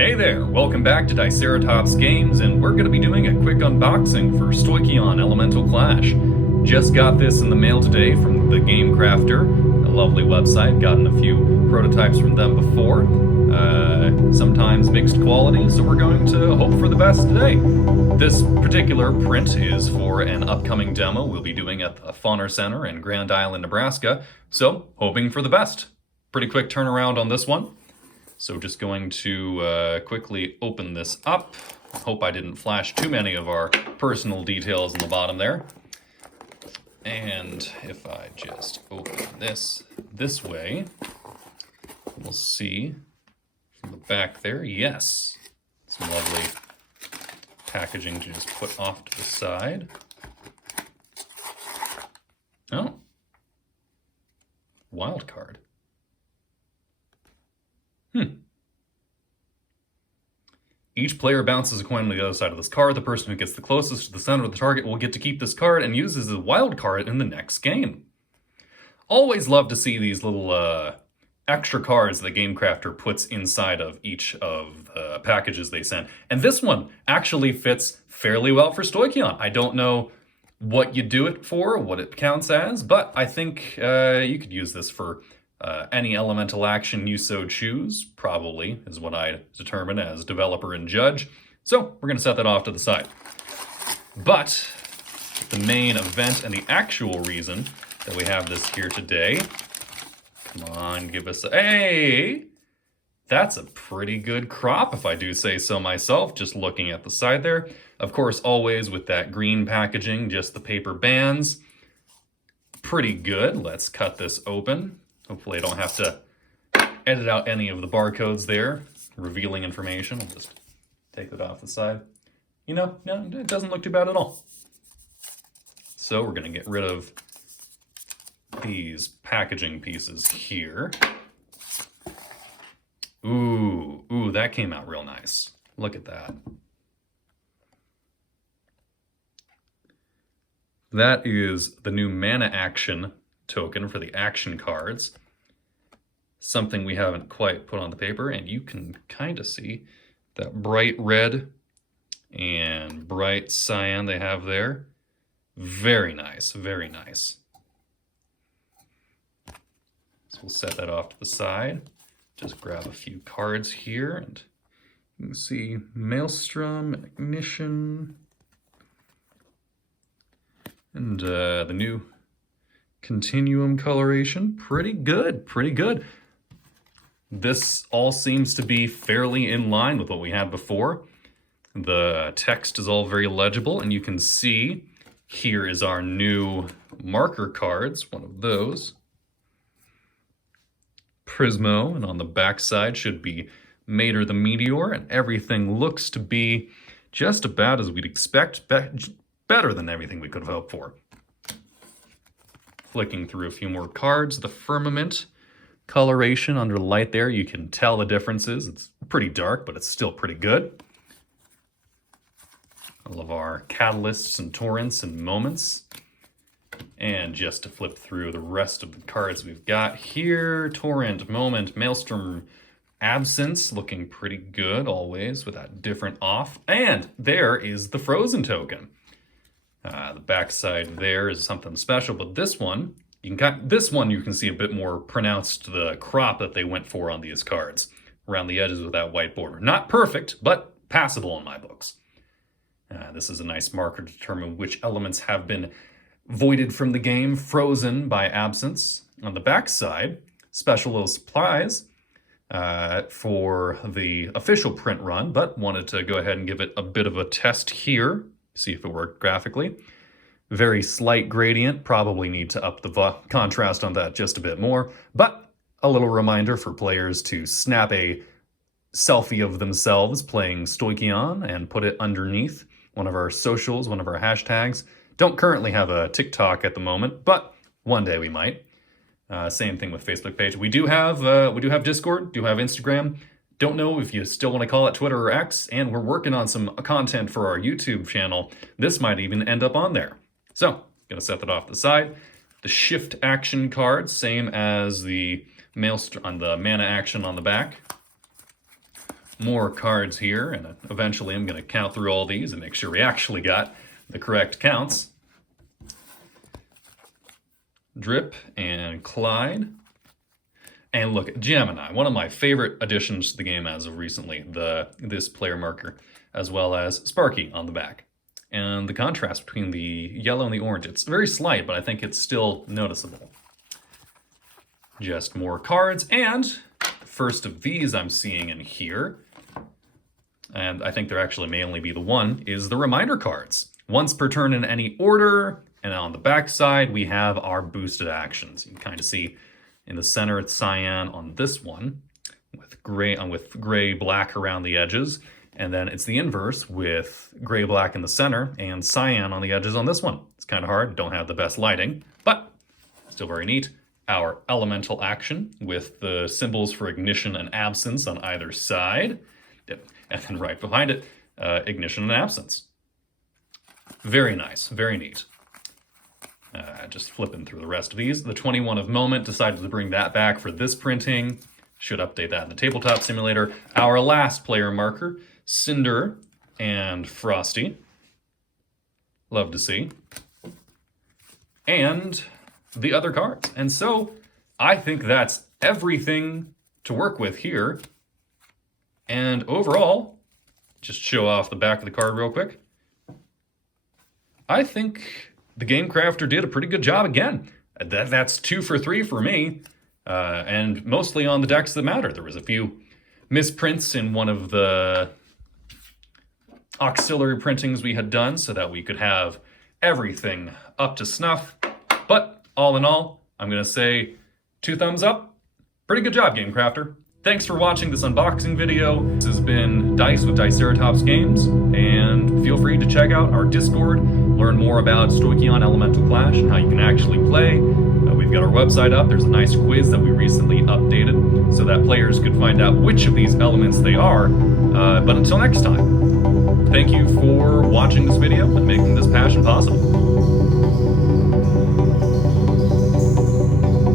Hey there, welcome back to Diceratops Games, and we're going to be doing a quick unboxing for Stoicheion Elemental Clash. Just got this in the mail today from the Game Crafter, a lovely website. Gotten a few prototypes from them before. Sometimes mixed quality, so we're going to hope for the best today. This particular print is for an upcoming demo we'll be doing at the Fauner Center in Grand Island, Nebraska, so hoping for the best. Pretty quick turnaround on this one. So just going to quickly open this up. Hope I didn't flash too many of our personal details in the bottom there. And if I just open this way, we'll see from the back there, yes, some lovely packaging to just put off to the side. Oh, wild card. Each player bounces a coin on the other side of this card. The person who gets the closest to the center of the target will get to keep this card and use as a wild card in the next game. Always love to see these little extra cards the Game Crafter puts inside of each of the packages they send. And this one actually fits fairly well for Stoicheion. I don't know what you do it for, what it counts as, but I think you could use this for any elemental action you so choose, probably, is what I determine as developer and judge. So we're going to set that off to the side. But the main event and the actual reason that we have this here today, come on, give us a, hey! That's a pretty good crop, if I do say so myself, just looking at the side there. Of course, always with that green packaging, just the paper bands. Pretty good. Let's cut this open. Hopefully I don't have to edit out any of the barcodes there, revealing information. I'll just take that off the side. You know, no, it doesn't look too bad at all. So we're going to get rid of these packaging pieces here. Ooh, that came out real nice. Look at that. That is the new mana action token for the action cards. Something we haven't quite put on the paper, and you can kind of see that bright red and bright cyan they have there. Very nice, very nice. So we'll set that off to the side. Just grab a few cards here, and you can see Maelstrom, Ignition, and the new Continuum coloration. Pretty good, pretty good. This all seems to be fairly in line with what we had before. The text is all very legible, and you can see here is our new marker cards, one of those. Prismo, and on the back side should be Mater the Meteor, and everything looks to be just about as we'd expect, better than everything we could have hoped for. Flicking through a few more cards, the Firmament coloration under the light there, you can tell the differences. It's pretty dark, but it's still pretty good. All of our catalysts and torrents and moments. And just to flip through the rest of the cards we've got here, Torrent, Moment, Maelstrom, Absence, looking pretty good always with that different off. And there is the Frozen token. The backside there is something special, but this one, you can see a bit more pronounced the crop that they went for on these cards around the edges with that white border. Not perfect, but passable in my books. This is a nice marker to determine which elements have been voided from the game, frozen by absence. On the backside, special little supplies for the official print run, but wanted to go ahead and give it a bit of a test here. See if it worked graphically. Very slight gradient, probably need to up the contrast on that just a bit more, but a little reminder for players to snap a selfie of themselves playing Stoicheion and put it underneath one of our socials, one of our hashtags. Don't currently have a TikTok at the moment, but one day we might. Same thing with Facebook page. We do have Discord, do have Instagram. Don't know if you still want to call it Twitter or X, and we're working on some content for our YouTube channel. This might even end up on there. So, gonna set that off to the side. The shift action card, same as the Maelstrom on the mana action on the back. more cards here, and eventually I'm going to count through all these and make sure we actually got the correct counts. Drip and Clyde. And look, Gemini, one of my favorite additions to the game as of recently, this player marker, as well as Sparky on the back. And the contrast between the yellow and the orange, it's very slight, but I think it's still noticeable. Just more cards, and the first of these I'm seeing in here, and I think there actually may only be the one, is the reminder cards. Once per turn in any order, and on the back side we have our boosted actions. You can kind of see in the center it's cyan on this one, with gray black around the edges, and then it's the inverse with gray black in the center and cyan on the edges on this one. It's kind of hard, don't have the best lighting, but still very neat. Our elemental action with the symbols for ignition and absence on either side, and then right behind it, ignition and absence. Very nice, very neat. Just flipping through the rest of these. The 21 of Moment, decided to bring that back for this printing. Should update that in the tabletop simulator. Our last player marker, Cinder and Frosty. Love to see. And the other cards. And so I think that's everything to work with here. And overall, just show off the back of the card real quick. I think the Game Crafter did a pretty good job again. That's 2 for 3 for me, and mostly on the decks that matter. There was a few misprints in one of the auxiliary printings we had done so that we could have everything up to snuff. But all in all, I'm going to say 2 thumbs up. Pretty good job, Game Crafter. Thanks for watching this unboxing video. This has been Dice with Diceratops Games, and feel free to check out our Discord, learn more about Stoicheion Elemental Clash and how you can actually play. We've got our website up. There's a nice quiz that we recently updated so that players could find out which of these elements they are. But until next time, thank you for watching this video and making this passion possible.